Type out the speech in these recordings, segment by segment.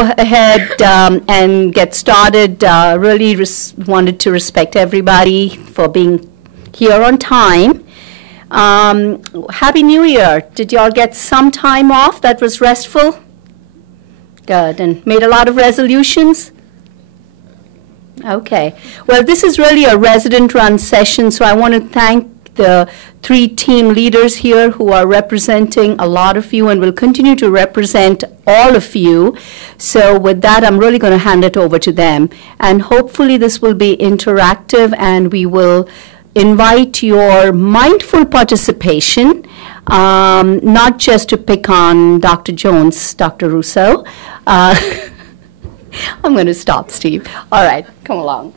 ahead and get started. Really wanted to respect everybody for being here on time. Happy New Year. Did y'all get some time off that was restful? Good. And made a lot of resolutions? Okay. Well, this is really a resident-run session, so I want to thank the 3 team leaders here who are representing a lot of you and will continue to represent all of you. So with that, I'm really going to hand it over to them. And hopefully this will be interactive, and we will invite your mindful participation, not just to pick on Dr. Jones, Dr. Russo. I'm going to stop, Steve. All right, come along.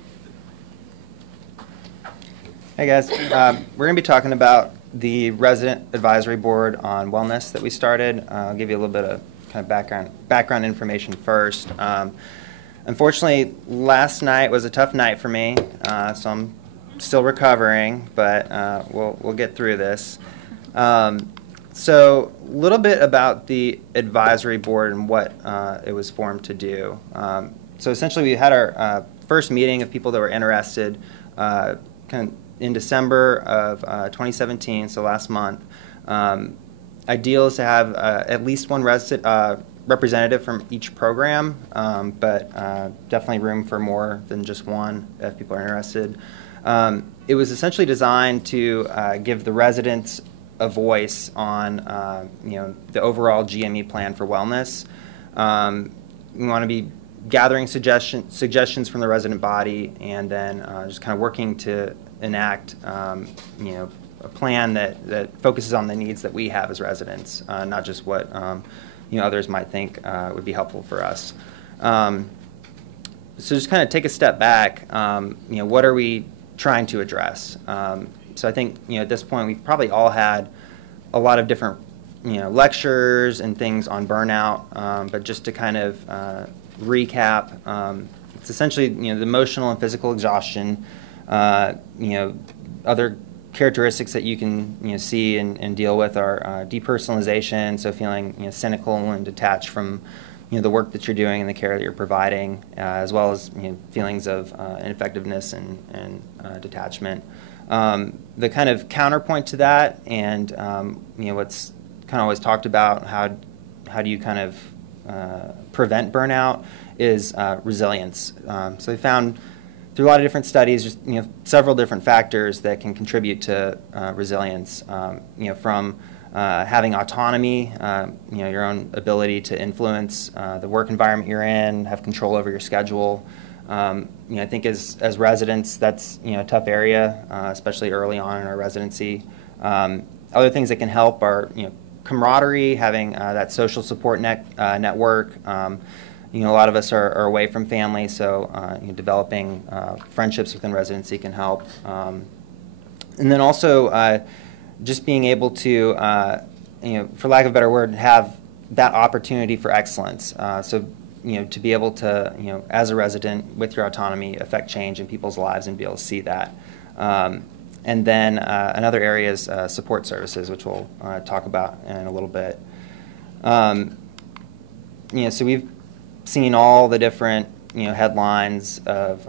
Hey guys, we're going to be talking about the Resident Advisory Board on Wellness that we started. I'll give you a little bit of kind of background information first. Unfortunately, last night was a tough night for me, so I'm still recovering, but we'll get through this. So a little bit about the advisory board and what it was formed to do. So essentially we had our first meeting of people that were interested kind of in December of 2017, so last month. Ideal is to have at least one representative from each program, but definitely room for more than just one if people are interested. It was essentially designed to give the residents a voice on the overall GME plan for wellness. We want to be gathering suggestions from the resident body, and then just kind of working to enact a plan that focuses on the needs that we have as residents, not just what others might think would be helpful for us. So just kind of take a step back. What are we trying to address? So I think at this point we've probably all had a lot of different lectures and things on burnout, but just to kind of recap, it's essentially the emotional and physical exhaustion. Other characteristics that you can see and deal with are depersonalization, so feeling cynical and detached from the work that you're doing and the care that you're providing, as well as feelings of ineffectiveness and detachment. The kind of counterpoint to that, and what's kind of always talked about, how do you kind of prevent burnout, is resilience. So we found through a lot of different studies, just several different factors that can contribute to resilience. From having autonomy, your own ability to influence the work environment you're in, have control over your schedule. I think as residents, that's a tough area, especially early on in our residency. Other things that can help are camaraderie, having that social support network. A lot of us are away from family, so developing friendships within residency can help. And then also just being able to, for lack of a better word, have that opportunity for excellence. So to be able to, as a resident with your autonomy, affect change in people's lives and be able to see that. And then another area is support services, which we'll talk about in a little bit. So we've seen all the different headlines of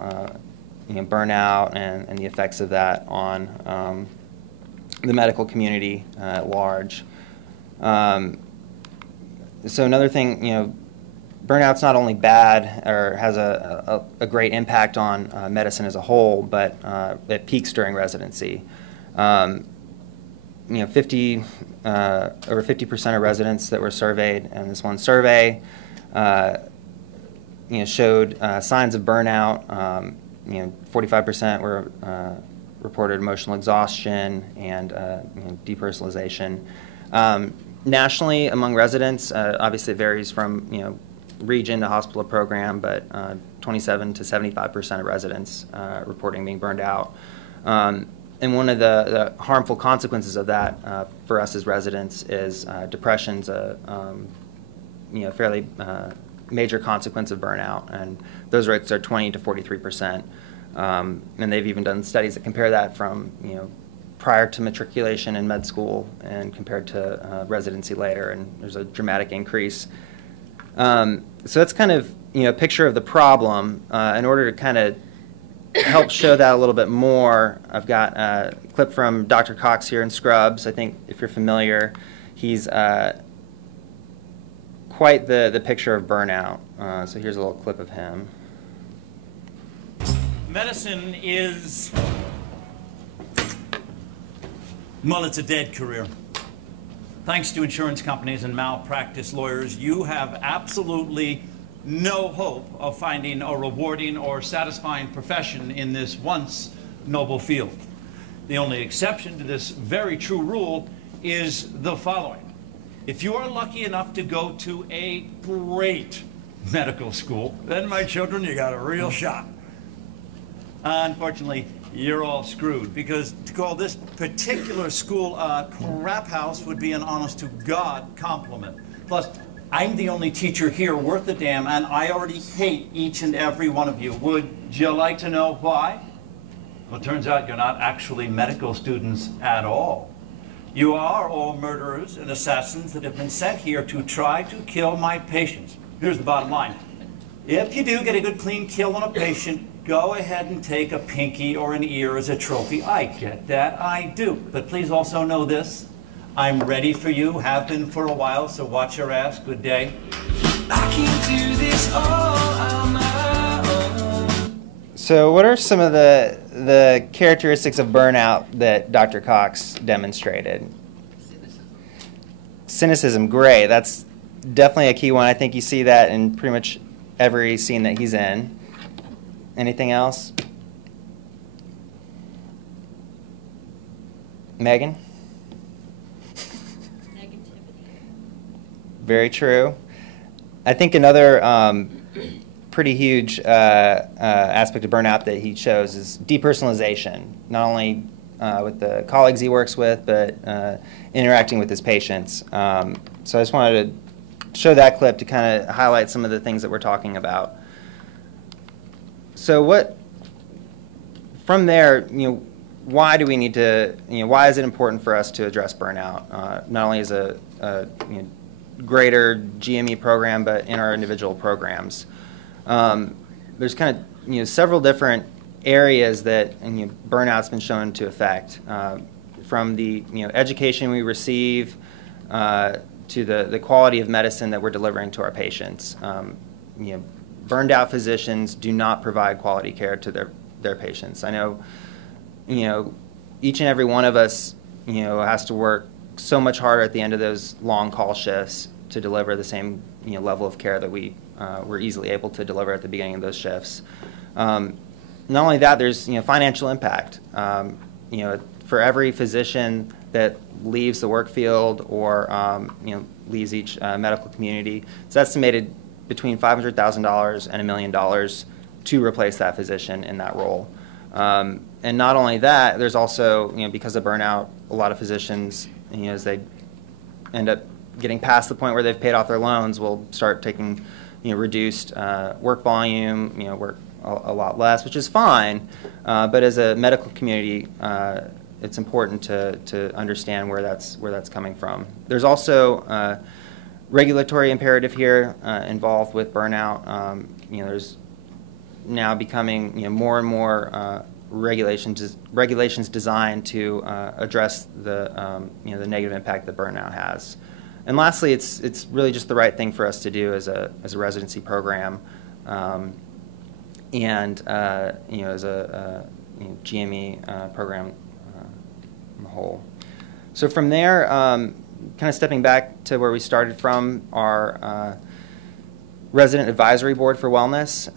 burnout and the effects of that on the medical community at large. So another thing, burnout's not only bad or has a great impact on medicine as a whole, but it peaks during residency. Over 50% of residents that were surveyed in this one survey showed signs of burnout. 45% were reported emotional exhaustion and depersonalization. Nationally, among residents, obviously it varies from region to hospital program, but 27 to 75% of residents reporting being burned out. And one of the harmful consequences of that for us as residents is depression's a fairly major consequence of burnout, and those rates are 20 to 43%. And they've even done studies that compare that from prior to matriculation in med school and compared to residency later, and there's a dramatic increase. So that's kind of a picture of the problem. In order to kind of help show that a little bit more, I've got a clip from Dr. Cox here in Scrubs. I think if you're familiar, he's quite the picture of burnout. So here's a little clip of him. Medicine is, well, it's a dead career. Thanks to insurance companies and malpractice lawyers, you have absolutely no hope of finding a rewarding or satisfying profession in this once noble field. The only exception to this very true rule is the following. If you are lucky enough to go to a great medical school, then, my children, you got a real shot. Unfortunately, you're all screwed, because to call this particular school a crap house would be an honest-to-God compliment. Plus, I'm the only teacher here worth a damn, and I already hate each and every one of you. Would you like to know why? Well, it turns out you're not actually medical students at all. You are all murderers and assassins that have been sent here to try to kill my patients. Here's the bottom line. If you do get a good clean kill on a patient, go ahead and take a pinky or an ear as a trophy. I get that, I do. But please also know this. I'm ready for you, have been for a while, so watch your ass. Good day. I can't do this all on my own. So what are some of the characteristics of burnout that Dr. Cox demonstrated? Cynicism, great. That's definitely a key one. I think you see that in pretty much every scene that he's in. Anything else? Megan? Negativity. Very true. I think another pretty huge aspect of burnout that he shows is depersonalization, not only with the colleagues he works with, but interacting with his patients. So I just wanted to show that clip to kind of highlight some of the things that we're talking about. So from there, why do we need to, why is it important for us to address burnout, not only as a greater GME program, but in our individual programs? There's kind of, several different areas that burnout's been shown to affect, from the, education we receive to the quality of medicine that we're delivering to our patients. Burned out physicians do not provide quality care to their patients. I know, each and every one of us, has to work so much harder at the end of those long call shifts to deliver the same, level of care that we were easily able to deliver at the beginning of those shifts. Not only that, there's, financial impact. For every physician that leaves the work field or, leaves each medical community, it's estimated between $500,000 and $1 million to replace that physician in that role. And not only that, there's also, because of burnout, a lot of physicians, as they end up getting past the point where they've paid off their loans, will start taking, reduced work volume, work a lot less, which is fine. But as a medical community, it's important to understand where that's coming from. There's also regulatory imperative here involved with burnout. There's now becoming more and more regulations designed to address the the negative impact that burnout has. And lastly, it's really just the right thing for us to do as a residency program, and as a GME program on the whole. So from there, kind of stepping back to where we started from, our resident advisory board for wellness.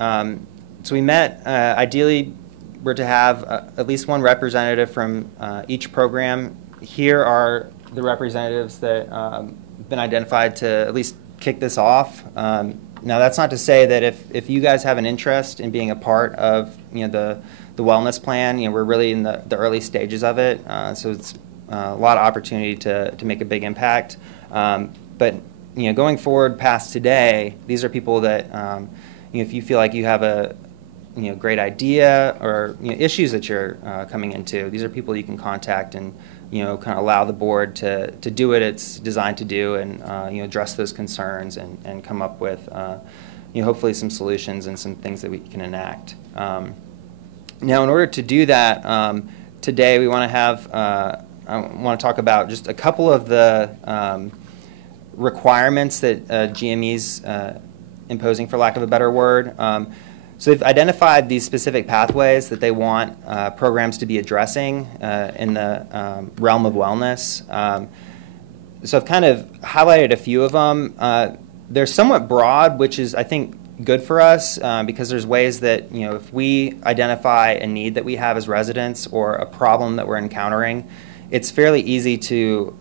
So we met, ideally, we're to have at least one representative from each program. Here are the representatives that have been identified to at least kick this off. Now, that's not to say that if you guys have an interest in being a part of the wellness plan, we're really in the early stages of it, so it's a lot of opportunity to make a big impact. But going forward past today, these are people that if you feel like you have a great idea or issues that you're coming into, these are people you can contact and kind of allow the board to do what it's designed to do and, address those concerns and come up with, hopefully some solutions and some things that we can enact. Now, in order to do that, today we want to have, I want to talk about just a couple of the requirements that GME's imposing, for lack of a better word. So they've identified these specific pathways that they want programs to be addressing in the realm of wellness. So I've kind of highlighted a few of them. They're somewhat broad, which is, I think, good for us because there's ways that, if we identify a need that we have as residents or a problem that we're encountering, it's fairly easy to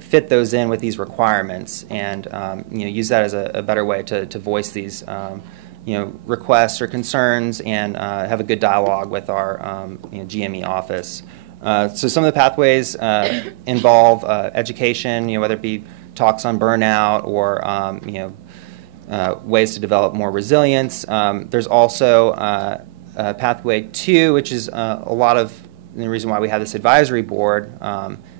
fit those in with these requirements and, use that as a better way to voice these requests or concerns and have a good dialogue with our GME office. So some of the pathways involve education, whether it be talks on burnout or ways to develop more resilience. There's also pathway 2, which is a lot of the reason why we have this advisory board,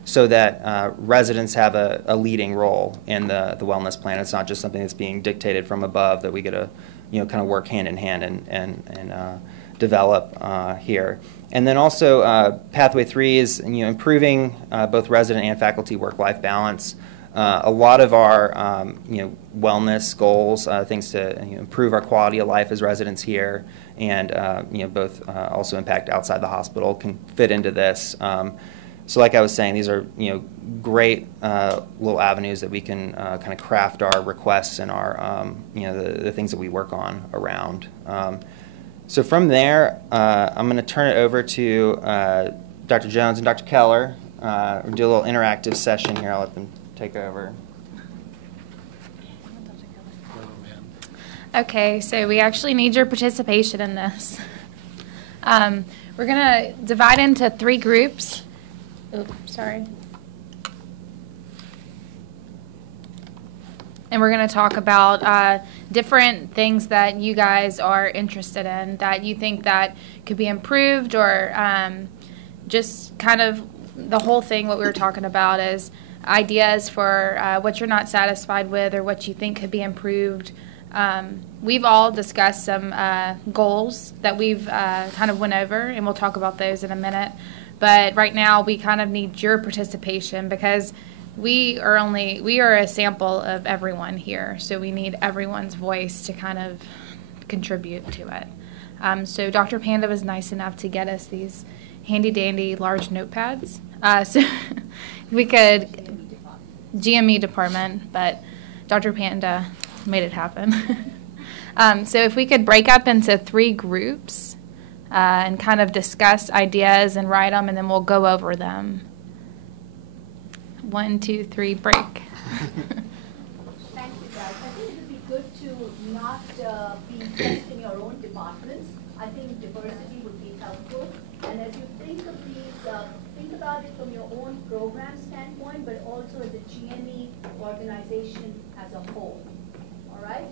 so that residents have a leading role in the wellness plan. It's not just something that's being dictated from above that we get to kind of work hand in hand and develop here. And then also pathway 3 is improving both resident and faculty work-life balance. A lot of our wellness goals, things to improve our quality of life as residents here, and both also impact outside the hospital, can fit into this. So like I was saying, these are great little avenues that we can kind of craft our requests and our the things that we work on around. So from there, I'm going to turn it over to Dr. Jones and Dr. Keller. We'll do a little interactive session here. I'll let them take over. Okay, so we actually need your participation in this. We're going to divide into 3 groups. Oops, sorry. And we're going to talk about different things that you guys are interested in, that you think that could be improved, or just kind of the whole thing. What we were talking about is ideas for what you're not satisfied with or what you think could be improved. We've all discussed some goals that we've kind of went over, and we'll talk about those in a minute. But right now, we kind of need your participation because we are a sample of everyone here. So we need everyone's voice to kind of contribute to it. So Dr. Panda was nice enough to get us these handy-dandy large notepads. So we could, GME department, but Dr. Panda made it happen. So if we could break up into 3 groups and kind of discuss ideas and write them, and then we'll go over them. 1, 2, 3, break. Thank you, guys. I think it would be good to not be just in your own departments. I think diversity would be helpful. And as you think of these, think about it from your own program standpoint, but also as a GME organization as a whole. All right?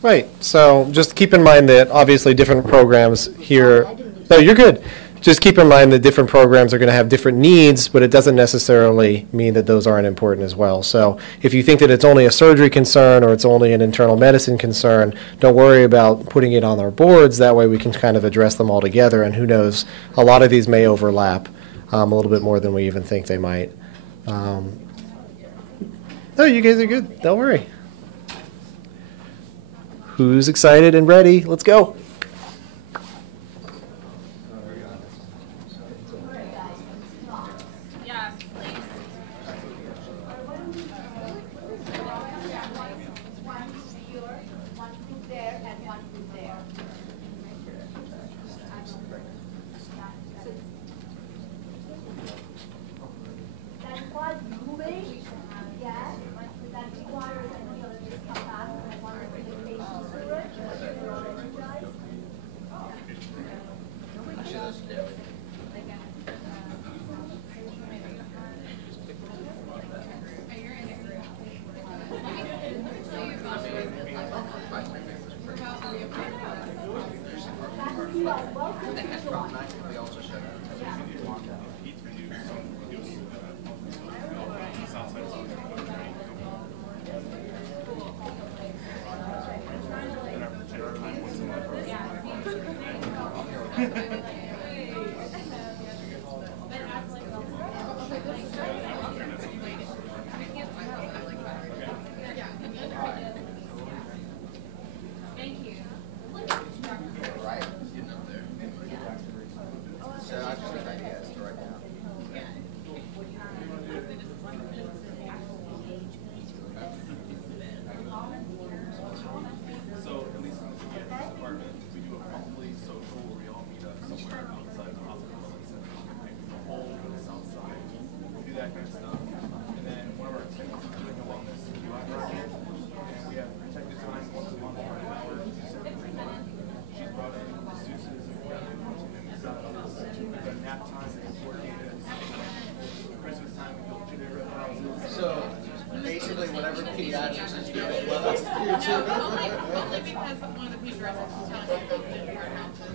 Right. So just keep in mind that obviously different programs here. No, you're good. Just keep in mind that different programs are going to have different needs, but it doesn't necessarily mean that those aren't important as well. So if you think that it's only a surgery concern or it's only an internal medicine concern, don't worry about putting it on our boards. That way we can kind of address them all together. And who knows, a lot of these may overlap a little bit more than we even think they might. No, you guys are good. Don't worry. Who's excited and ready? Let's go. So at least in the PDS department, we do a monthly social where we all meet up somewhere outside the hospital, like the whole south side. We do that kind of stuff. And then one of our tenants is doing a wellness program, and we have protected time once a month for an hour. She's brought in masseuses and massages. We've got nap time and coordinated. Christmas time we build gingerbread houses. So basically, whatever pediatrics is doing, let us do No, too. only because one of the pediatricians was telling me about the gingerbread houses.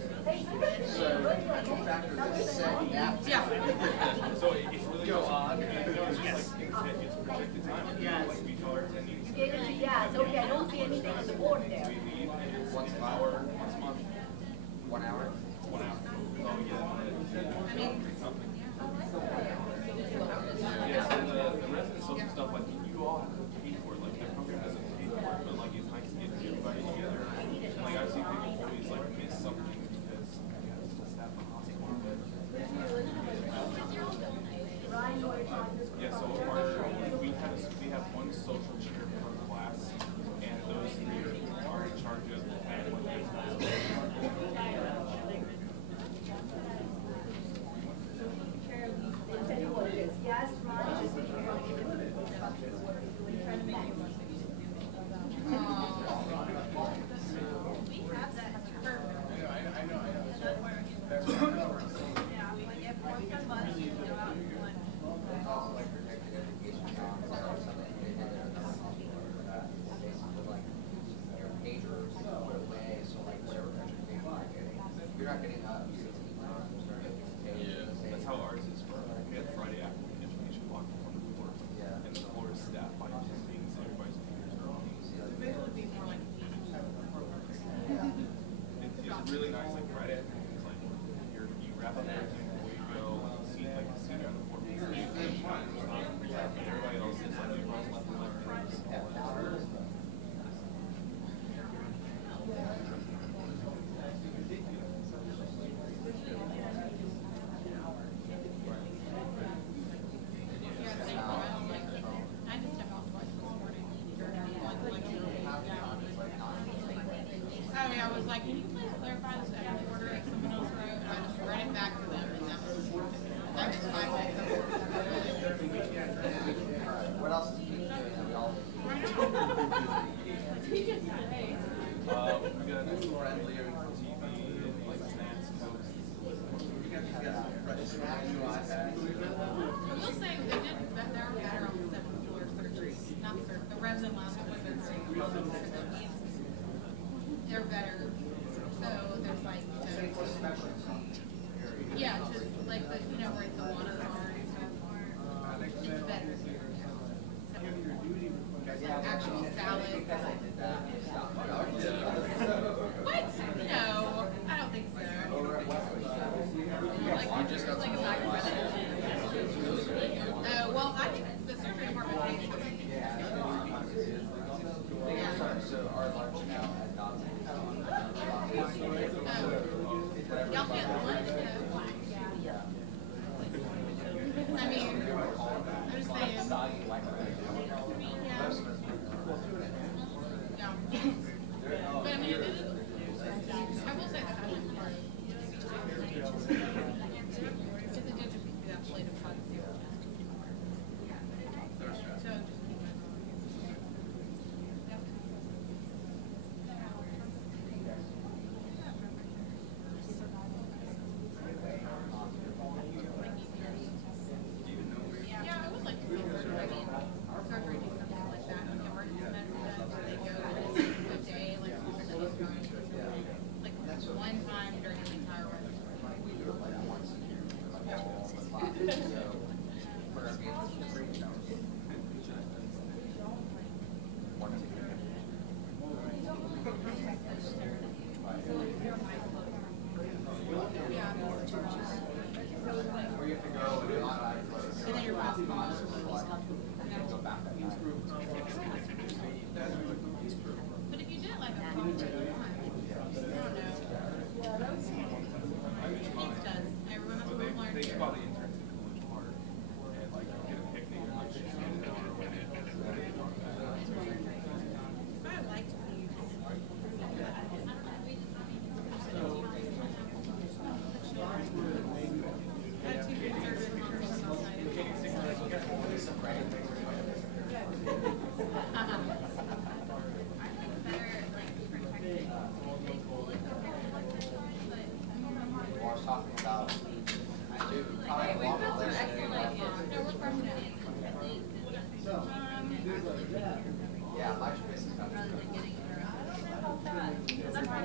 So you factor this in, nap time. Yeah. So it's really go on. And it's just like it's protected time. Yes. Like we tell our attendees. Yes, okay, I don't see anything on the board there. We leave and it's once an hour, once a month. 1 hour. 1 hour. Oh yeah. I mean, Yeah, so the resident social stuff, like you all have to pay for it. Like the program doesn't pay for it, but like it's nice to get everybody together. And like I see people always like miss something because it's the staff on hospital. Yeah, so we have one social chair per class, and those three are in charge of what I'll tell you what it is. Yes, Ron, just if you want to give it about the work you're doing, trying to make it work. we have that perfect. Yeah, like every once a month, you go out and one. You're not getting up. Yeah, that's how ours is. We have Friday afternoon education block on the floor, and the floor is staffed by human beings. Everybody's computers are on. Maybe it would be more like It's really nice. Like Friday afternoon is like you wrap up everything before you go. You see like the senior on the floor. Everybody else is like everyone's left and left. I just stepped off like this morning during one lecture. I mean, I was like, can you please clarify this out of order that someone else wrote? And I just read it back to them, and that was 5 minutes. What else is being doing? We all We got a friendly TV and like snacks, cokes. I will say they did that they're better on the 7th floor surgery, not surgery. The resident last one was surgery. They're better. So there's like yeah, just like the where the water are and stuff. It's better. So, actual salad. What? No, I don't think so. Like just like a bag of bread. Well, I think the surgery department pays for it. Yeah. So our lunch now at Dotson. Y'all get lunch though. I mean, I'm just saying. Yeah. But I mean, I will say that I like part. Because it did just be that plate of fun too. So just keep it. Yeah, I would like to see surgery. I mean, surgery do something like that. Emergency medicine, so they go a day, like,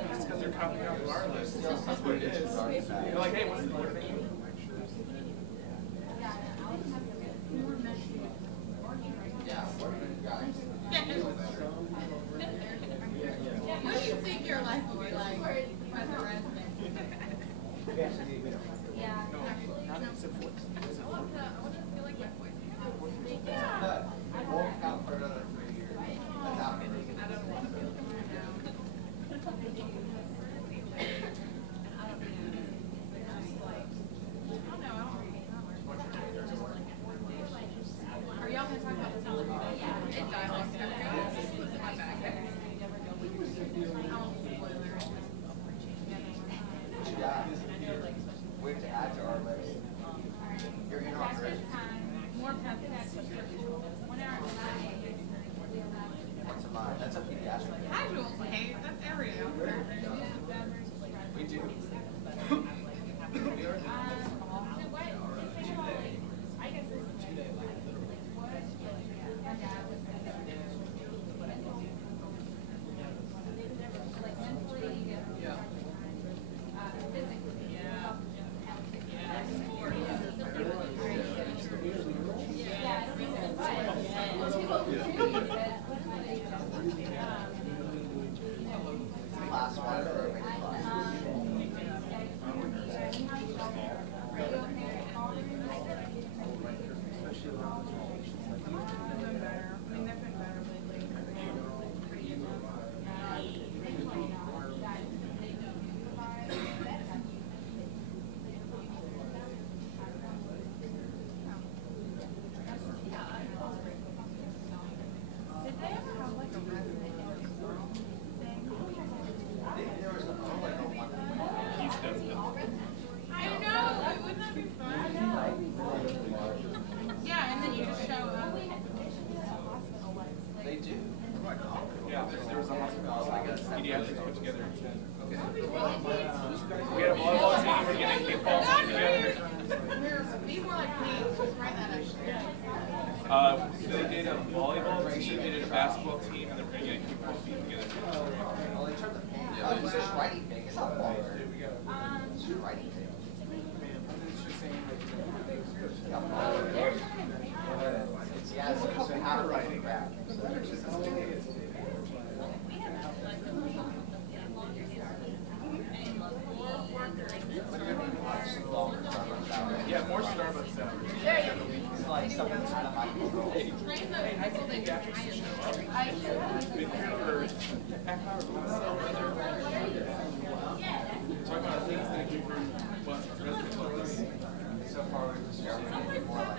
Just because they're copying out of our list, that's what it is. They're like, hey, what are they doing? What do you think your life will be like as a resident? Yeah. Not as a voice. I want to feel like my voice. It won't count for another 3 years. That's out. I don't want to feel it right now. Are y'all going to talk about this in dialogue? This was in my bag. Yeah. We have to add to our list. You're in on the list. More pets. What's a mine? That's a pediatric. Casual, hey, that's area. We do. Class one or maybe class. There was only one. I know, wouldn't that be fun? Yeah, and then you just show up. They do. Yeah, there was a hospital, like a pediatrics put together. We had a volleyball team, we're getting kickball team together. Be more like me, just write that actually. They did a volleyball team, they did a basketball team, and then we're gonna get a kickball team together. Well, in terms of it's just writing thing. It's not ball. It's just writing thing. It's yeah, it's just how to write it. Yeah, more Starbucks hours. It's like something out of my control. Train those people that Been here for half hour. Talking about things that you were what residents. So far, we've just more like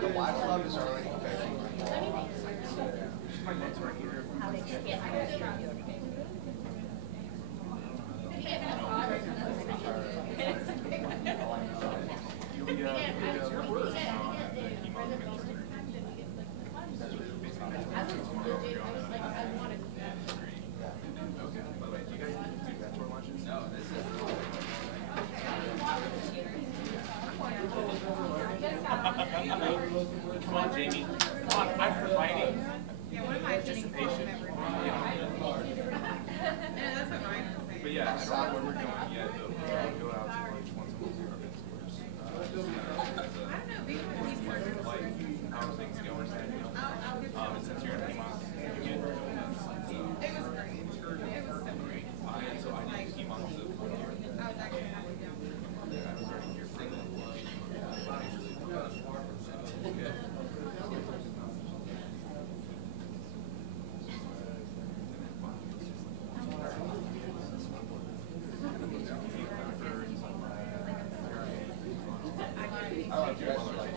the Y Club is already My notes right here. Come on, Jamie. Come on, I'm providing. Yeah, what am I sitting for? Participation. Yeah, that's what mine is. But yeah, I don't know where we're going yet, though. We'll go out to lunch once a month at our stores. I don't know, be more people. Like, how are things going? And since you're in Piedmont, you get donuts. It was great. It was so great. So I did Piedmont for 1 year. I was actually happy down there. I was already here for I like you guys like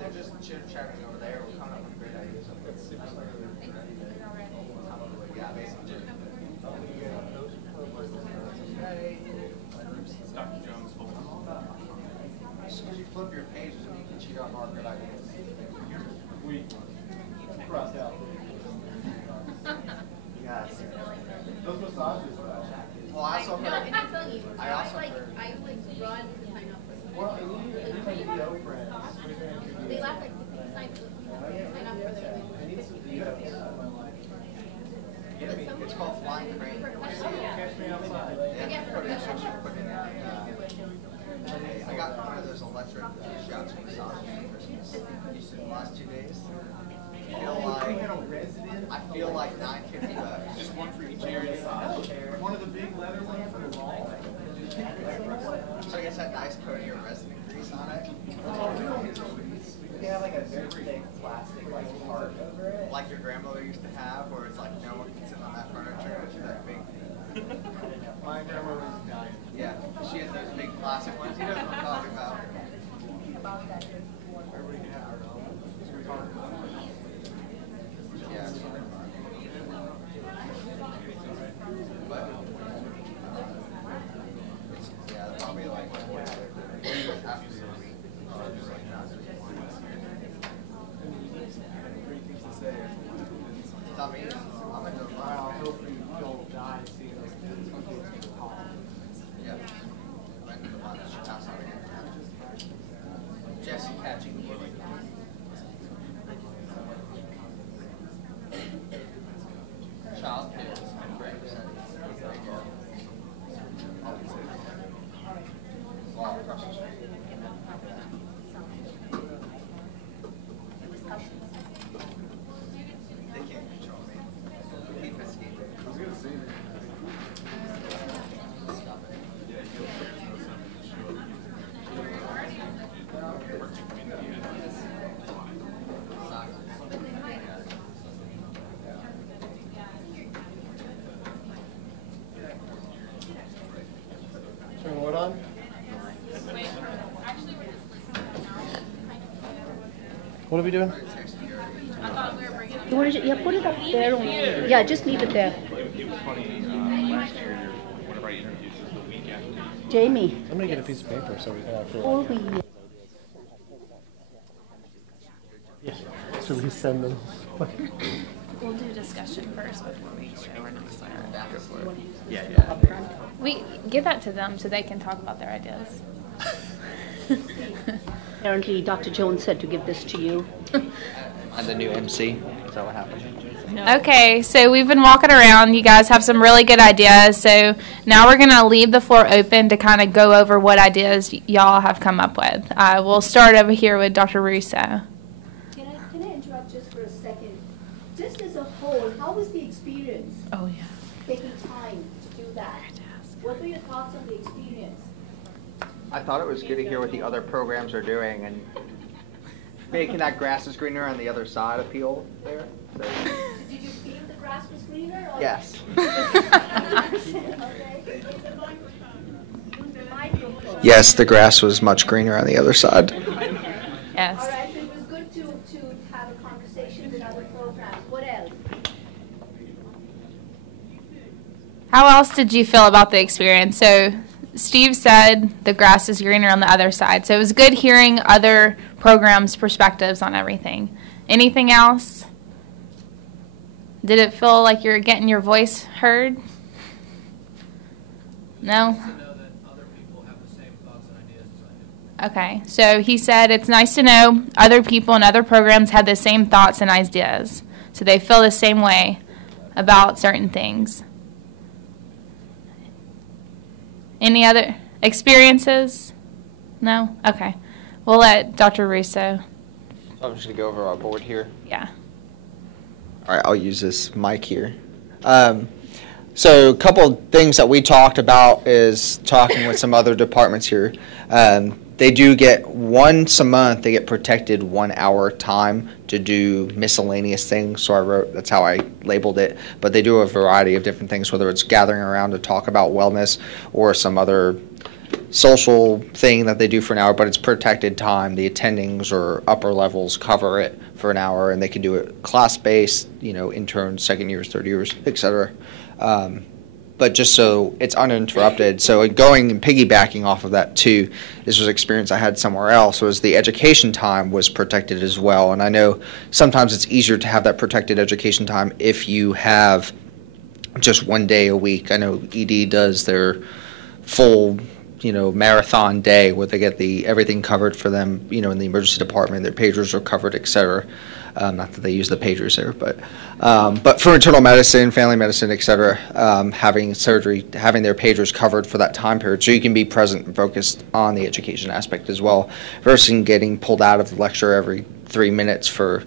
they're just chitter-chatting over there. We're coming up with great ideas. Yeah, basically. Dr. Jones, hold on. As soon as you flip your pages, you can cheat on our good ideas. We crossed out. Yes. Those massages. Well, I also No, heard. and I'm telling you, I also heard. I run to sign up for them. Well, and you have PTO friends. They laugh like, sign up for them. I need some DOs. It's called Flying Crane. Catch me outside. Yeah, producers are putting in I got one of those electric shouts and massages for Christmas. The last 2 days. I feel like $9.50. Just one for each area. One of the big leather ones for the wall. So I guess that nice coating of resin grease on it. You have like a very thick plastic like part over it. Like your grandmother used to have, where it's like no one can sit on that furniture. It's that big. My grandma was Italian. Yeah, she had those big plastic ones. You know what I'm talking about. Everybody can have their own. Yeah. But, yeah, probably like after your week. Tell me, I'm in the I hope you'll die seeing those kids. yeah. I'm in the lunch house out here. Jesse catching the bully. Child care is great. Wow, across the street. They can't control me. Keep escaping. I was gonna say that. Stop it. Yeah, you'll know something to show up. Turn what on? What are we doing? You want to, yeah, put it up there. Yeah, just leave it there. It was funny, last year, whenever I introduced this the week after. Jamie, I'm gonna get a piece of paper so we can have. before we, So we send them. We'll do discussion first before we show our next slide. Yeah, yeah. We give that to them so they can talk about their ideas. apparently Dr. Jones said to give this to you. I'm the new MC. Is that what happened? Okay, so we've been walking around. You guys have some really good ideas. So now we're going to leave the floor open to kind of go over what ideas y'all have come up with. We'll start over here with Dr. Russo. Can I interrupt just for a second? Just as a whole, how was the experience? Oh, yeah. Taking time to do that. What were your thoughts on the experience? I thought it was good to hear what the other programs are doing and making that grass is greener on the other side appeal there. So. Did you feel the grass was greener? Or Yes. Okay. Microphone. Yes, the grass was much greener on the other side. Yes. All right, so it was good to have a conversation with other programs. What else? How else did you feel about the experience? So Steve said the grass is greener on the other side. So it was good hearing other programs' perspectives on everything. Anything else? Did it feel like you're getting your voice heard? No? Okay, so he said it's nice to know other people and other programs have the same thoughts and ideas. So they feel the same way about certain things. Any other experiences? No? Okay. We'll let Dr. Russo. I'm just going to go over our board here. Yeah. All right, I'll use this mic here. So a couple of things that we talked about is talking with some other departments here. They do get once a month, they get protected 1 hour time to do miscellaneous things. So I wrote, that's how I labeled it. But they do a variety of different things, whether it's gathering around to talk about wellness or some other social thing that they do for an hour, but it's protected time. The attendings or upper levels cover it for an hour, and they can do it class-based, interns, second years, third years, etc. But just so it's uninterrupted. So going and piggybacking off of that too, this was experience I had somewhere else, was the education time was protected as well. And I know sometimes it's easier to have that protected education time if you have just 1 day a week. I know ED does their full marathon day where they get everything covered for them, in the emergency department, their pagers are covered, etc. Not that they use the pagers there, but for internal medicine, family medicine, etc., having surgery, having their pagers covered for that time period, so you can be present and focused on the education aspect as well, versus getting pulled out of the lecture every 3 minutes for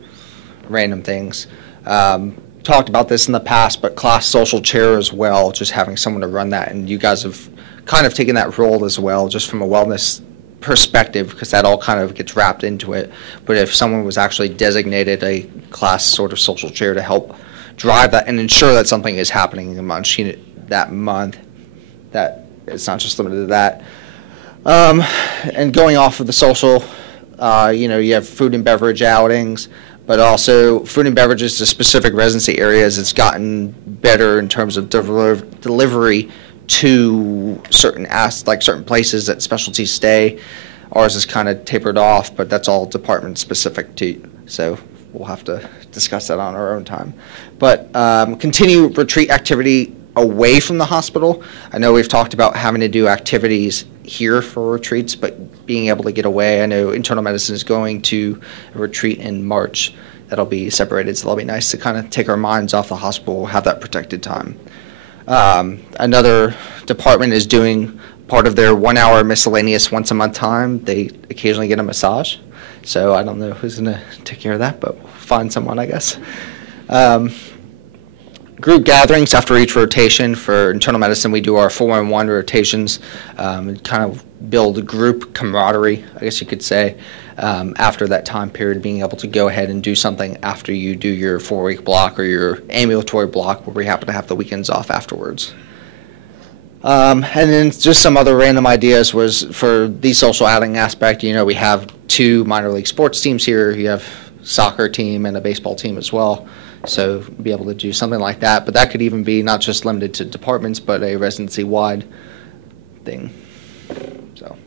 random things. Talked about this in the past, but class social chair as well, just having someone to run that, and you guys have kind of taken that role as well, just from a wellness perspective, because that all kind of gets wrapped into it. But if someone was actually designated a class sort of social chair to help drive that and ensure that something is happening in that month, that it's not just limited to that. And going off of the social, you have food and beverage outings, but also food and beverages to specific residency areas. It's gotten better in terms of delivery to certain places that specialties stay. Ours is kind of tapered off, but that's all department specific too. So we'll have to discuss that on our own time. But continue retreat activity away from the hospital. I know we've talked about having to do activities here for retreats, but being able to get away. I know internal medicine is going to a retreat in March that'll be separated, so that'll be nice to kind of take our minds off the hospital, have that protected time. Another department is doing part of their 1 hour miscellaneous once a month time. They occasionally get a massage. So I don't know who's going to take care of that, but we'll find someone, I guess. Group gatherings after each rotation. For internal medicine, we do our 4-in-1 rotations and kind of build group camaraderie, I guess you could say, after that time period, being able to go ahead and do something after you do your 4-week block or your ambulatory block where we happen to have the weekends off afterwards. And then just some other random ideas was for the social outing aspect. We have 2 minor league sports teams here. You have a soccer team and a baseball team as well. So be able to do something like that. But that could even be not just limited to departments, but a residency-wide thing. So.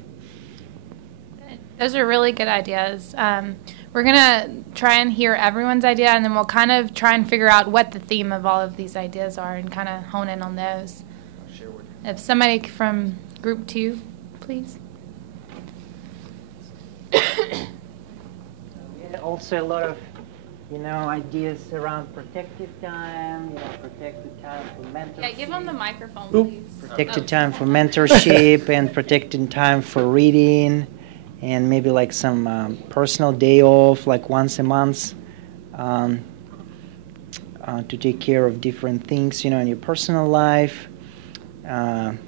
Those are really good ideas. We're going to try and hear everyone's idea, and then we'll kind of try and figure out what the theme of all of these ideas are and kind of hone in on those. If somebody from group 2, please. Also a lot of, ideas around protective time, protected time for mentorship. Yeah, give them the microphone, please. Protected time for mentorship and protected time for reading, and maybe like some personal day off, like once a month, to take care of different things, in your personal life. And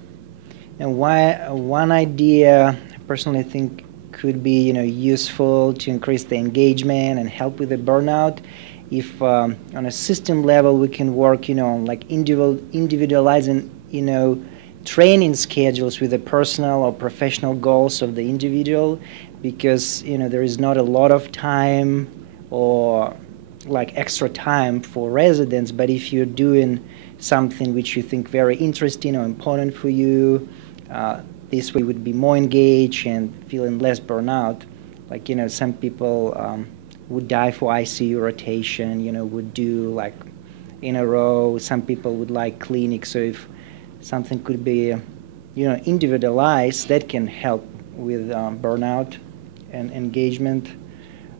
one idea I personally think could be, useful to increase the engagement and help with the burnout. If on a system level we can work, on like individualizing, training schedules with the personal or professional goals of the individual, because, there is not a lot of time or like extra time for residents, but if you're doing something which you think very interesting or important for you, this way you would be more engaged and feeling less burnout. Like, some people would die for ICU rotation, would do like in a row. Some people would like clinics. So if something could be, individualized, that can help with burnout and engagement.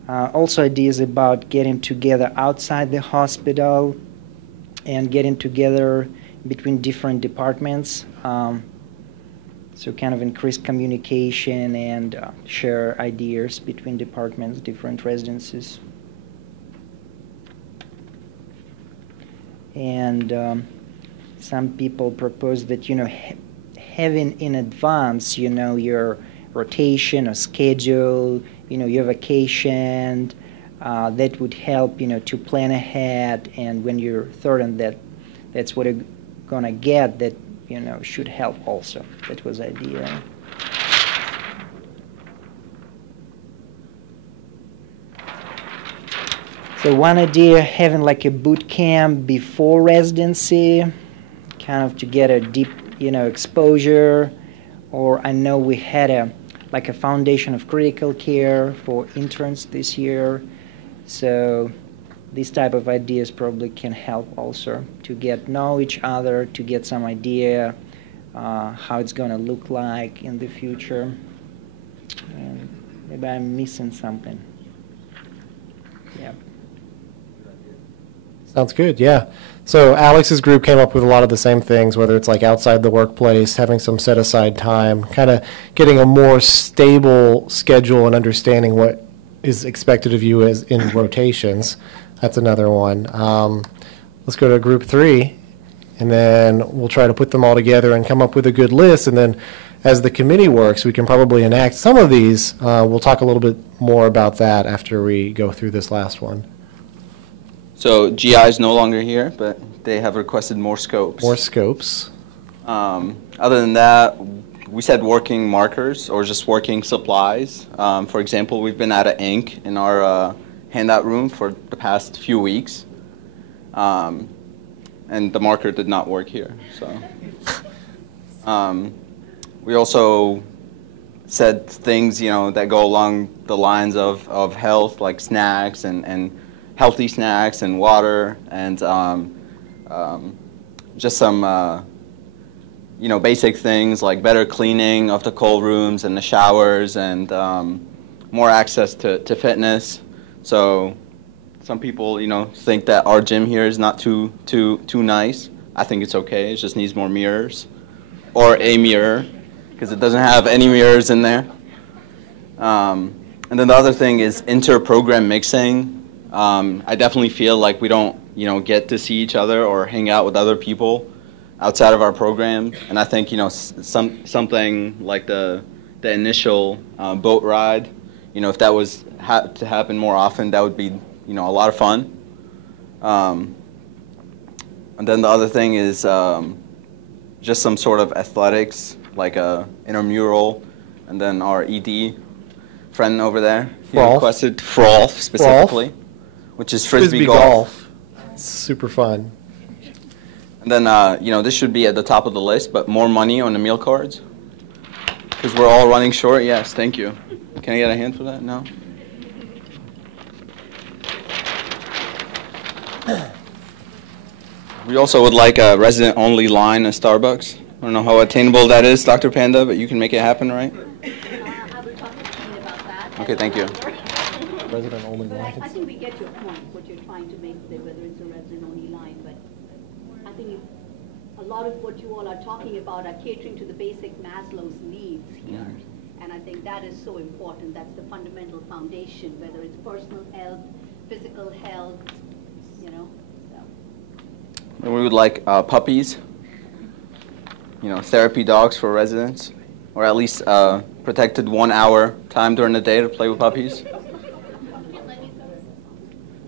Also ideas about getting together outside the hospital and getting together between different departments. So kind of increase communication and share ideas between departments, different residencies. And some people propose that, having in advance, your rotation or schedule, your vacation, that would help, to plan ahead. And when you're certain that that's what you're going to get, that should help also. That was the idea. So one idea, having like a boot camp before residency, kind of to get a deep, exposure. Or I know we had a foundation of critical care for interns this year. So these type of ideas probably can help also to know each other, to get some idea how it's going to look like in the future. And maybe I'm missing something. Yeah. Sounds good, yeah. So Alex's group came up with a lot of the same things, whether it's like outside the workplace, having some set-aside time, kind of getting a more stable schedule and understanding what is expected of you as in rotations. That's another one. Let's go to group 3, and then we'll try to put them all together and come up with a good list, and then as the committee works, we can probably enact some of these. We'll talk a little bit more about that after we go through this last one. So GI is no longer here, but they have requested more scopes. More scopes. Other than that, we said working markers or just working supplies. For example, we've been out of ink in our handout room for the past few weeks, and the marker did not work here. So we also said things, that go along the lines of health, like snacks and healthy snacks and water and just some basic things like better cleaning of the cold rooms and the showers and more access to fitness. So some people think that our gym here is not too nice. I think it's okay. It just needs more mirrors or a mirror because it doesn't have any mirrors in there. And then the other thing is inter-program mixing. I definitely feel like we don't, get to see each other or hang out with other people outside of our program. And I think, something like the initial boat ride, if that was to happen more often, that would be, a lot of fun. And then the other thing is just some sort of athletics, like a intramural, and then our ED friend over there, he requested Frolf specifically. Which is frisbee golf. Super fun. And then, this should be at the top of the list, but more money on the meal cards. Because we're all running short. Yes, thank you. Can I get a hand for that? No? We also would like a resident-only line at Starbucks. I don't know how attainable that is, Dr. Panda, but you can make it happen, right? I will talk to you about that. Okay, thank you. Resident-only But lines. I think we get your point, what you're trying to make there, whether it's a resident-only line, but I think a lot of what you all are talking about are catering to the basic Maslow's needs here. And I think that is so important. That's the fundamental foundation, whether it's personal health, physical health, so. And we would like puppies, therapy dogs for residents, or at least protected 1 hour time during the day to play with puppies.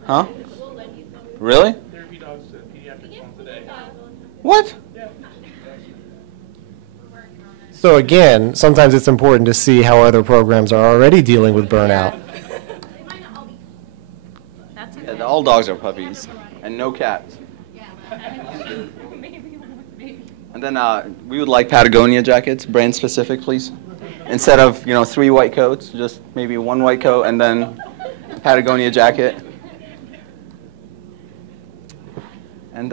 Huh? Really? Therapy dogs at pediatrics once a day. What? So again, sometimes it's important to see how other programs are already dealing with burnout. Yeah, all dogs are puppies, and no cats. And then we would like Patagonia jackets, brand specific, please. Instead of 3 white coats, just maybe 1 white coat and then Patagonia jacket. And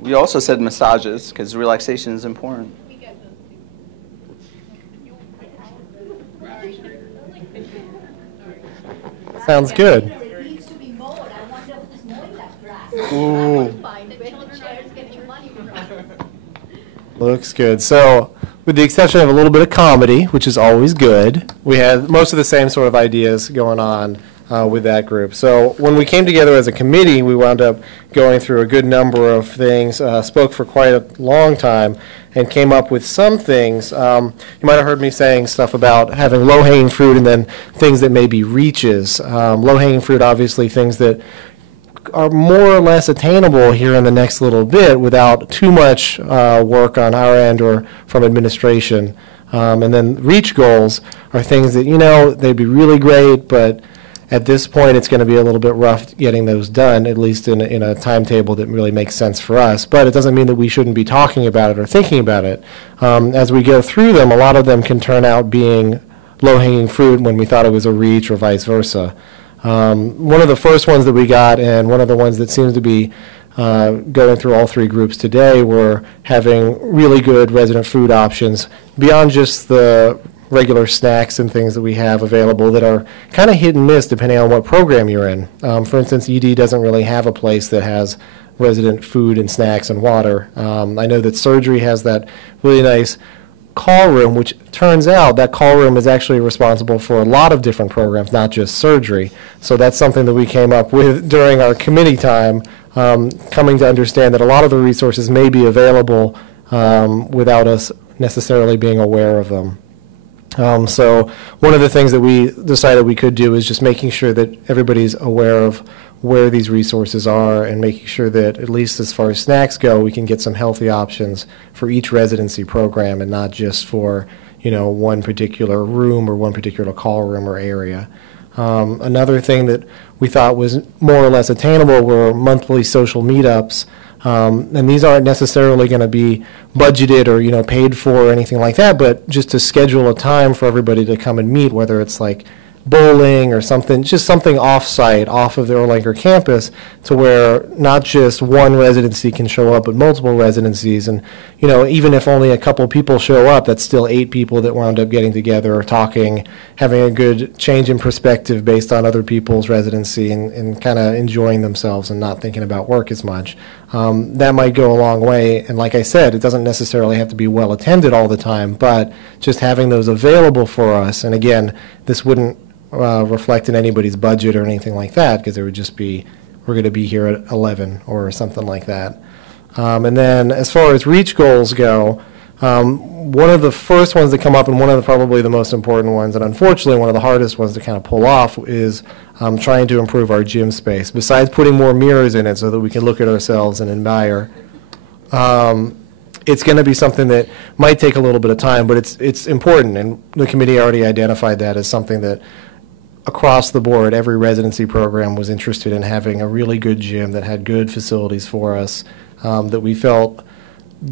we also said massages because relaxation is important. Sounds good. It needs to be mowed. I wonder who's mowing that grass. Ooh. Find where the chairs get your money from. Looks good. So, with the exception of a little bit of comedy, which is always good, we had most of the same sort of ideas going on with that group. So, when we came together as a committee, we wound up going through a good number of things, spoke for quite a long time, and came up with some things. You might have heard me saying stuff about having low-hanging fruit and then things that may be reaches. Low-hanging fruit, obviously, things that are more or less attainable here in the next little bit without too much work on our end or from administration. And then reach goals are things that, they'd be really great, but At this point, it's going to be a little bit rough getting those done, at least in a timetable that really makes sense for us. But it doesn't mean that we shouldn't be talking about it or thinking about it. As we go through them, a lot of them can turn out being low-hanging fruit when we thought it was a reach or vice versa. One of the first ones that we got, and one of the ones that seems to be going through all three groups today, were having really good resident food options beyond just the regular snacks and things that we have available that are kind of hit and miss depending on what program you're in. For instance, ED doesn't really have a place that has resident food and snacks and water. I know that surgery has that really nice call room, which turns out that call room is actually responsible for a lot of different programs, not just surgery. So that's something that we came up with during our committee time, coming to understand that a lot of the resources may be available without us necessarily being aware of them. So one of the things that we decided we could do is just making sure that everybody's aware of where these resources are and making sure that, at least as far as snacks go, we can get some healthy options for each residency program and not just for, you know, one particular room or one particular call room or area. Another thing that we thought was more or less attainable were monthly social meetups. And these aren't necessarily going to be budgeted or, you know, paid for or anything like that, but just to schedule a time for everybody to come and meet, whether it's like bowling or something, just something off-site, off of the Erlanger campus, to where not just one residency can show up, but multiple residencies. And, you know, even if only a couple people show up, that's still 8 people that wound up getting together or talking, having a good change in perspective based on other people's residency and kind of enjoying themselves and not thinking about work as much. That might go a long way. And like I said, it doesn't necessarily have to be well attended all the time, but just having those available for us. And again, this wouldn't reflect in anybody's budget or anything like that, because it would just be, we're going to be here at 11 or something like that. And then as far as reach goals go, one of the first ones that come up, and one of the probably the most important ones, and unfortunately one of the hardest ones to kind of pull off, is trying to improve our gym space. Besides putting more mirrors in it so that we can look at ourselves and admire, it's going to be something that might take a little bit of time, but it's important, and the committee already identified that as something that across the board, every residency program was interested in having a really good gym that had good facilities for us, that we felt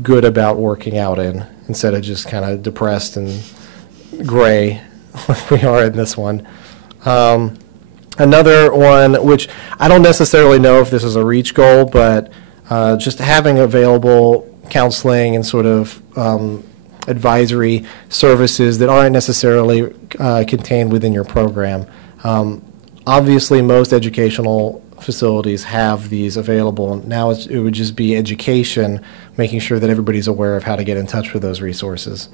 good about working out in, instead of just kind of depressed and gray like we are in this one. Another one, which I don't necessarily know if this is a reach goal, but just having available counseling and sort of advisory services that aren't necessarily contained within your program. Obviously, most educational facilities have these available. Now it would just be education, making sure that everybody's aware of how to get in touch with those resources.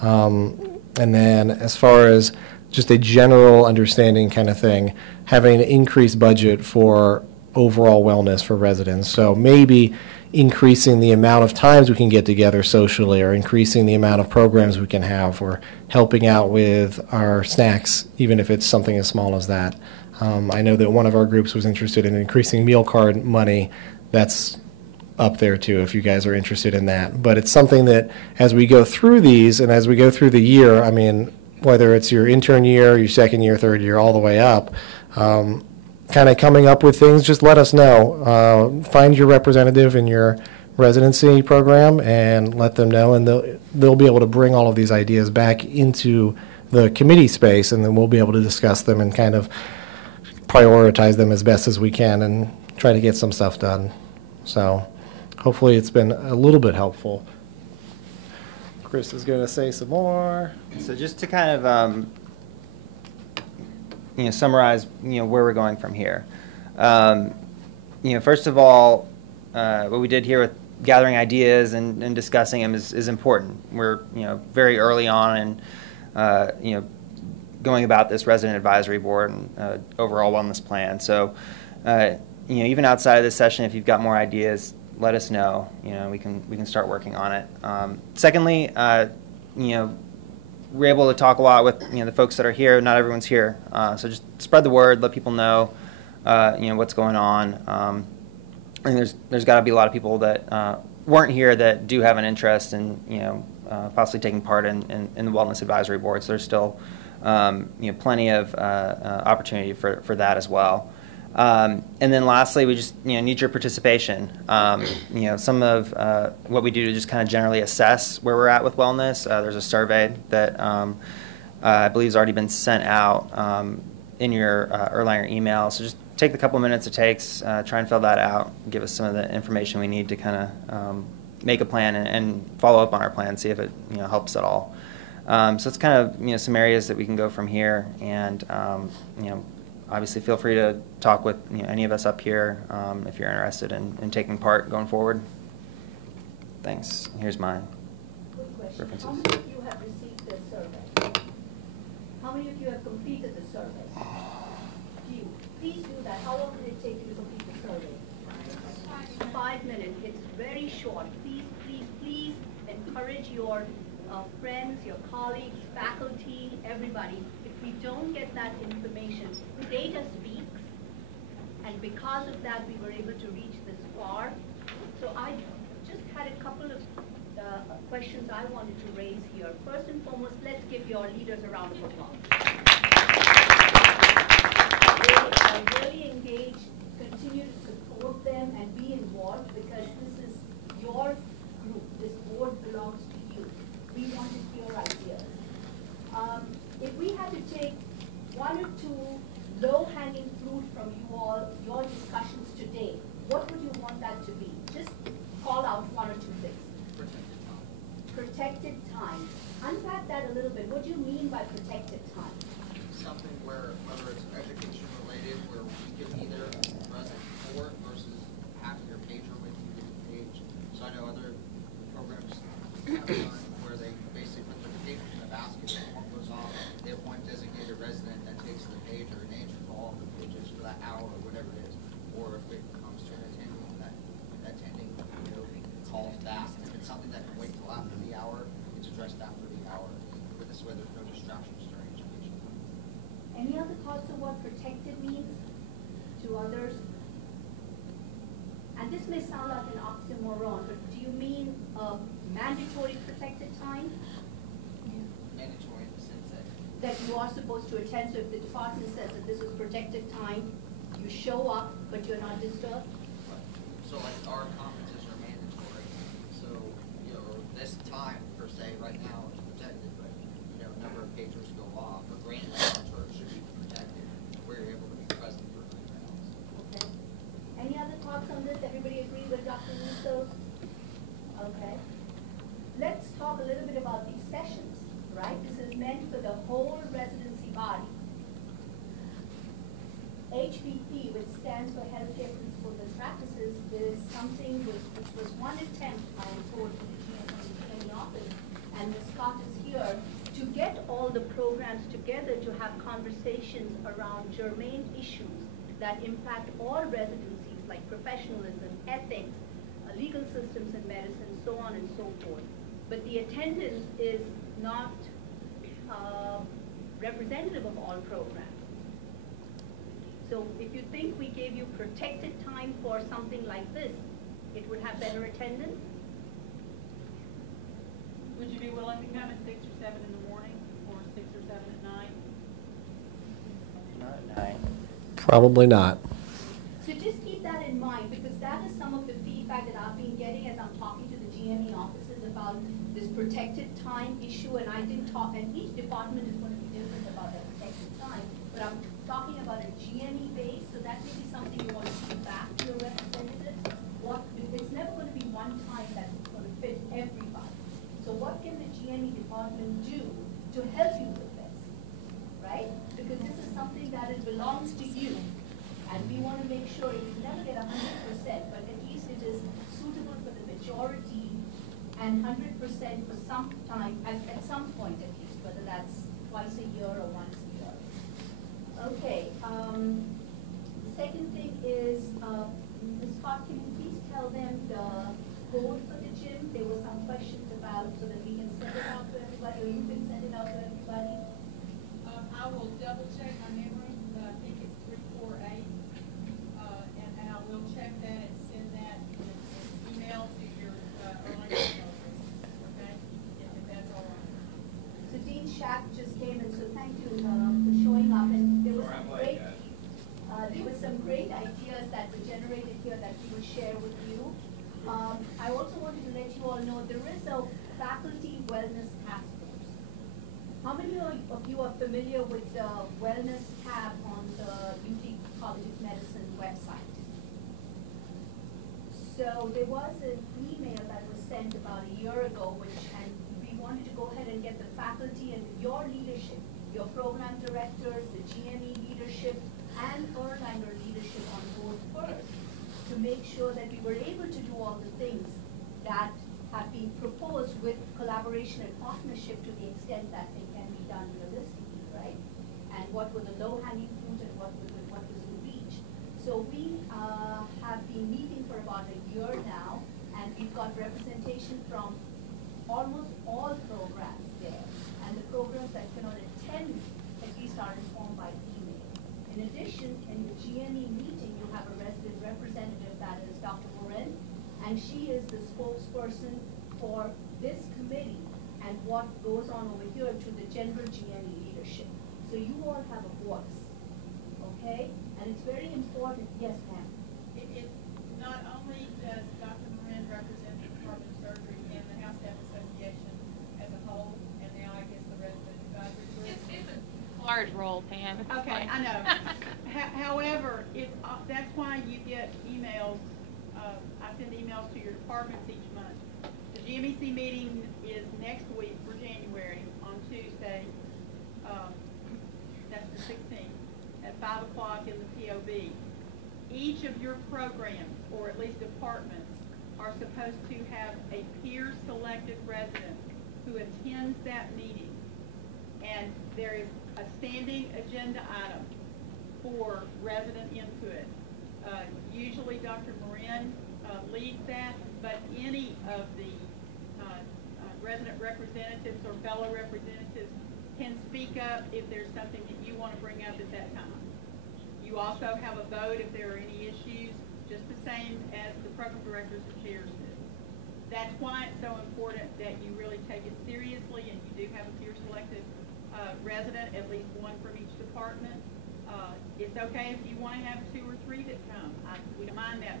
And then as far as just a general understanding kind of thing, having an increased budget for overall wellness for residents. So maybe increasing the amount of times we can get together socially, or increasing the amount of programs we can have, or helping out with our snacks, even if it's something as small as that. I know that one of our groups was interested in increasing meal card money. That's up there too, if you guys are interested in that. But it's something that as we go through these and as we go through the year, I mean, whether it's your intern year, your second year, third year, all the way up, kind of coming up with things, just let us know. Find your representative in your residency program and let them know, and they'll be able to bring all of these ideas back into the committee space, and then we'll be able to discuss them and kind of prioritize them as best as we can and try to get some stuff done. So hopefully it's been a little bit helpful. Chris is going to say some more. So just to kind of summarize, where we're going from here. First of all, what we did here with gathering ideas and discussing them is important. We're, very early on in, going about this resident advisory board and overall wellness plan. So, even outside of this session, if you've got more ideas, let us know. We can start working on it. Secondly, we're able to talk a lot with the folks that are here. Not everyone's here, so just spread the word. Let people know what's going on. And there's got to be a lot of people that weren't here that do have an interest in possibly taking part in the wellness advisory board. So there's still plenty of opportunity for that as well. And then lastly, we just need your participation. Some of what we do to just kind of generally assess where we're at with wellness. There's a survey that I believe has already been sent out in your Erlanger email. So just take the couple minutes it takes, try and fill that out, give us some of the information we need to kind of make a plan and follow up on our plan, see if it helps at all. So it's kind of some areas that we can go from here, and obviously feel free to talk with any of us up here if you're interested in taking part going forward. Thanks. Here's my references. How many of you have received this survey? How many of you have completed the survey? You. Please do that. How long did it take you to complete the survey? 5 minutes. It's very short. Please encourage your friends, your colleagues, faculty, everybody. If we don't get that information, data speaks, and because of that, we were able to reach this far. So I just had a couple of questions I wanted to raise here. First and foremost, let's give your leaders a round of applause. They are really engaged. Continue to support them and be involved, because this is your group. This board belongs to you. We want to hear ideas. If we had to take 1 or 2 low-hanging fruit from you all, your discussions today, what would you want that to be? Just call out 1 or 2 things. Protected time. Unpack that a little bit. What do you mean by protected time? Something where, whether it's education related, where we can either present for it versus having your pager with you to page. So I know other programs have done where they basically put their pager in a basket and one goes off. They appoint designated resident that takes the pager and answers all of the pages for that hour or whatever it is. Or if it comes to an attending, that attending calls back. And if it's something that can wait till after the hour, it's addressed after the hour. But this way there's no distractions during education. Any other thoughts of what protected means to others? And this may sound like an oxymoron, but do you mean mandatory protected time? Mandatory in the sense that you are supposed to attend. So if the department says that this is protected time, you show up, but you're not disturbed? So like our conferences are mandatory. So, this time per se right now is protected, but a number of pagers go off, or grand monitors should be protected. We're able to be present for rounds. Okay. Any other thoughts on this? Everybody agree with Dr. Russo? Okay. Let's talk a little bit about these sessions, right? This is meant for the whole residency body. HPP, which stands for Healthcare Principles and Practices, is something which was one attempt, I am told, for the GME office, and Ms. Scott is here, to get all the programs together to have conversations around germane issues that impact all residencies, like professionalism, ethics, legal systems in medicine, so on and so forth. But the attendance is not representative of all programs. So if you think we gave you protected time for something like this, it would have better attendance? Would you be willing to come at 6 or 7 in the morning, or 6 or 7 at night? Not at night. Probably not. So just keep that in mind, because that is some of the feedback that I've been getting as I'm talking to the GME offices about this protected time issue, and I didn't talk, and each department is going to be different about their protected time, but I'm talking about a GME base, so that may be something you want to give back to your representatives. It's never going to be one time that's going to fit everybody. So what can the GME department do to help you with this, right? Because this is something that belongs to you. And we want to make sure you never get 100%, but at least it is suitable for the majority and 100% for some time, at some point at least, whether that's twice a year or once a year. Okay. The second thing is, Ms. Scott, can you please tell them the code for the gym? There were some questions about, so that we can send it out to everybody, or you can send it out to everybody. I will double check my memory. I think it's 348. And I will check that and send that email to your Erlanger office. Okay? If that's all right. So Dean Shack just came in, so thank you, share with you. I also wanted to let you all know there is a faculty wellness task force. How many of you are familiar with the wellness tab on the UT College of Medicine website? So there was an email that was sent about a year ago, and we wanted to go ahead and get the faculty and your leadership, your program directors, the GME leadership, and Erlanger leadership on board first, to make sure that we were able to do all the things that have been proposed with collaboration and partnership to the extent that they can be done realistically, right? And what were the low-hanging fruit and what was the reach. So we have been meeting for about a year now, and we've got representation from almost all programs there. And the programs that cannot attend at least are informed by email. In addition, in the GNE meeting, you have a resident representative, that is Dr. Morin, and she is the spokesperson for this committee and what goes on over here to the general GNE leadership. So you all have a voice, okay? And it's very important. Yes, ma'am. It not only does Dr. Morin represent the Department of Surgery and the House Staff Association as a whole, and now I guess the resident advisory group. It's a large role, Pam. It's Okay, fine. I know. However, that's why you get emails. I send emails to your departments each month. The GMEC meeting is next week for January on Tuesday. That's the 16th at 5 o'clock in the POB. Each of your programs, or at least departments, are supposed to have a peer-selected resident who attends that meeting. And there is a standing agenda item for resident input. Usually Dr. Morin leads that, but any of the resident representatives or fellow representatives can speak up if there's something that you want to bring up at that time. You also have a vote if there are any issues, just the same as the program directors and chairs do. That's why it's so important that you really take it seriously, and you do have a peer-selected resident, at least one from each department. It's okay if you want to have 2 or 3 that come. We don't mind that.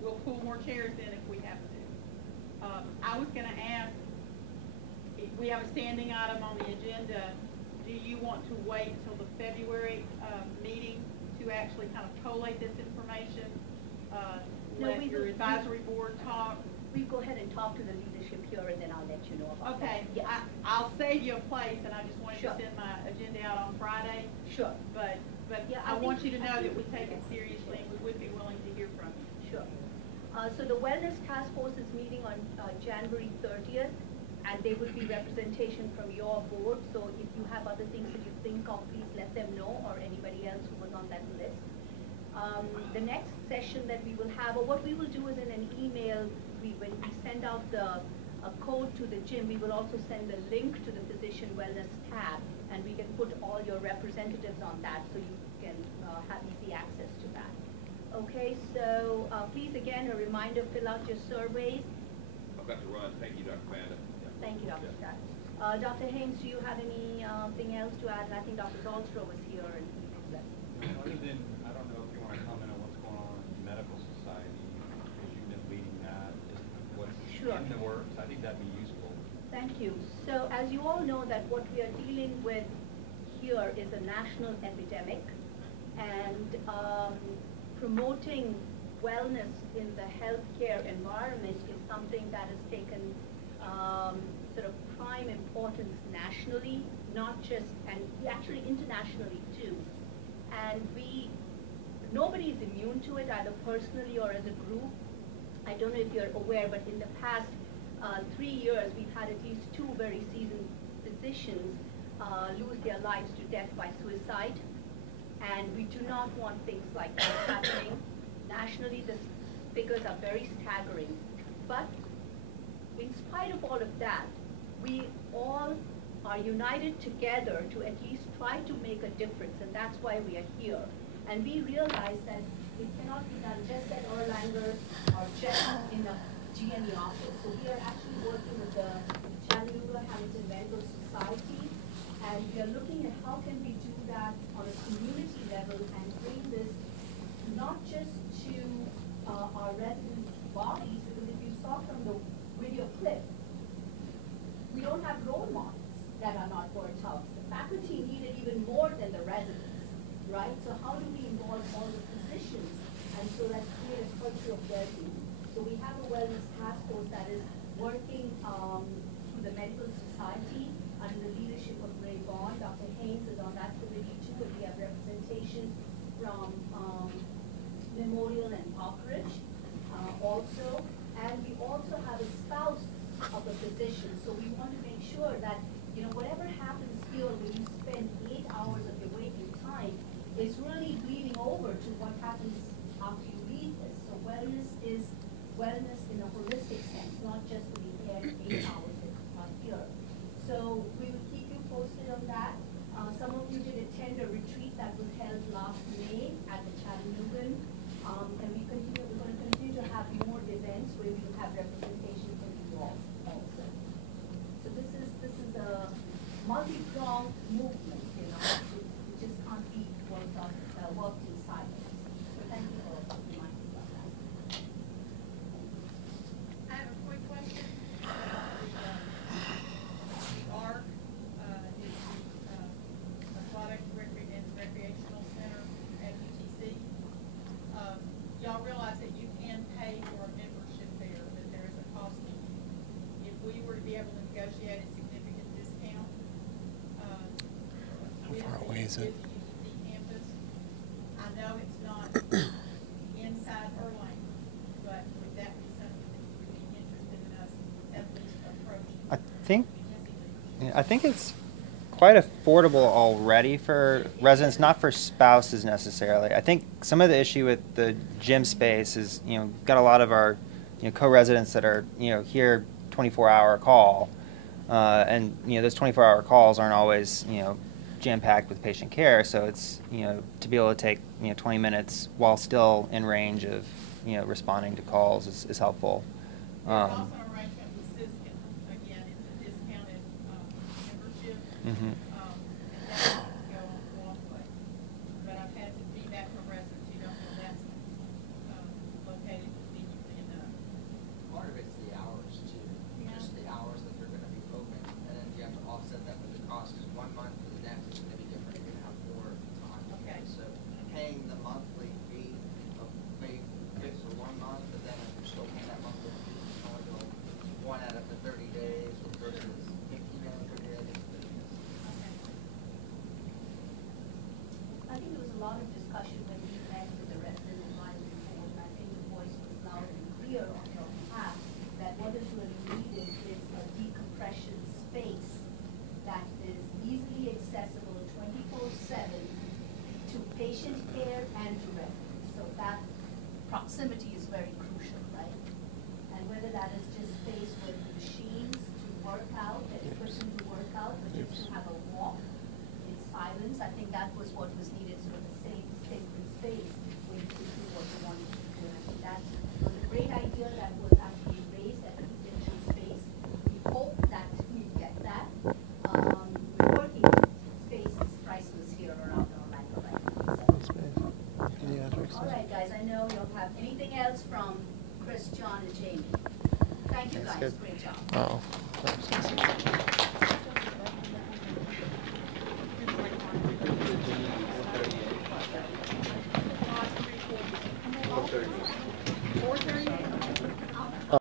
We'll pull more chairs in if we have to. I was going to ask, we have a standing item on the agenda. Do you want to wait until the February meeting to actually kind of collate this information? Let your advisory board talk? We go ahead and talk to the leadership here, and then I'll let you know about that. Okay, yes. I'll save you a place, and I just wanted to send my agenda out on Friday. Sure. But yeah, I want you to know that we take it seriously, and we would be willing to hear from you. Sure. So the Wellness Task Force is meeting on January 30th, and there will be representation from your board. So if you have other things that you think of, please let them know, or anybody else who was on that list. The next session that we will have, or what we will do is in an email, when we send out the code to the gym, we will also send the link to the Physician Wellness tab, and we can put all your representatives on that so you can have easy access to that. Okay, so please, again, a reminder, fill out your surveys. I've got to run. Thank you, Dr. Banda. Thank you, Dr. Scott. Dr. Haynes, do you have anything else to add? And I think Dr. Zolstro was here. And other than, I don't know if you want to comment on what's going on in the medical society, because you've been leading that, what's in the works. I think that'd be useful. Thank you. So as you all know, that what we are dealing with here is a national epidemic, and promoting wellness in the healthcare environment is something that has taken sort of prime importance nationally, not just, and actually internationally too. And nobody is immune to it, either personally or as a group. I don't know if you're aware, but in the past 3 years, we've had at least 2 very seasoned physicians lose their lives to death by suicide. And we do not want things like that happening. Nationally, the figures are very staggering. But in spite of all of that, we all are united together to at least try to make a difference, and that's why we are here. And we realize that it cannot be done just at Erlanger or just in the GNE office. So we are actually working with the Chattanooga Hamilton Medical Society, and we are looking at how can we do that on a community level and bring this not just to our residents' bodies, because if you saw from the video clip, we don't have role models that are not burnt out. The faculty need it even more than the residents, right? So how do we involve all the physicians and so that create a culture of well-being? So we have a wellness task force that is working through the Medical Society under the leadership of Ray Bond. Dr. Haynes is on that committee too, and we have representation from Memorial and Parkridge also. And we also have a spouse of a physician. So we want to make sure that, you know, whatever happens here when you spend 8 hours of your waking time is really bleeding over to what happens after you leave this. So wellness is wellness in a holistic sense, not just to be aired 8 hours that are here. So we will keep you posted on that. Some of you did attend a retreat that was held last May at the Chattanooga, and we're going to continue to have more events where we will have representation from you all also. So this is a multi-pronged movement, you know. It just can't be worked in silence. So thank you for reminding me about that. I have a quick question. The ARC is the Aquatic and Recreational Center at UTC. Y'all realize that you can pay for a membership there, that there is a cost. If we were to be able to negotiate a significant discount, How far away is it? UTC campus, I know it's not inside Erlang, but would that be something that you would be interested in us at least approaching? I think it's quite affordable already for residents, not for spouses necessarily. I think some of the issue with the gym space is, you know, we've got a lot of our, you know, co-residents that are, you know, here 24-hour call, and, you know, those 24-hour calls aren't always, you know, jam-packed with patient care. So it's, you know, to be able to take, you know, 20 minutes while still in range of, you know, responding to calls is helpful. There's also an arrangement with Syskin. Again, it's a discounted membership. Mm-hmm. And that would go on a long way. But I've had some feedback from residents who don't know that's located conveniently enough. Part of it's the hours too, just the hours that they're gonna be open, and then you have to offset that with the cost, 'cause 1 month to the next is gonna be different, you're gonna have more time. Okay. So paying the monthly fee of maybe fixed for 1 month, but then if you're still paying that monthly fee, you can only go 1 out of the 30 days versus 15 out of 30 days. I think there was a lot of discussion when we met with the resident advisory board, and I think the voice was loud and clear on your behalf that what is really needed is a decompression space that is easily accessible 24/7 to patient care and to residents. So that proximity is very crucial, right? And whether that is just space with machines to work out, the equipment to work out, but just to have a walk in silence, I think that was what was needed, sort of the same sacred space where you could do what you wanted to do. And I think that was a great idea that was actually raised at the potential space. We hope that we get that. Working space is priceless here around Orlando right now. So. All right, guys, I know you'll have anything else from Chris, John, and Jamie. Thank you, guys. Great job. Oh. Thank you.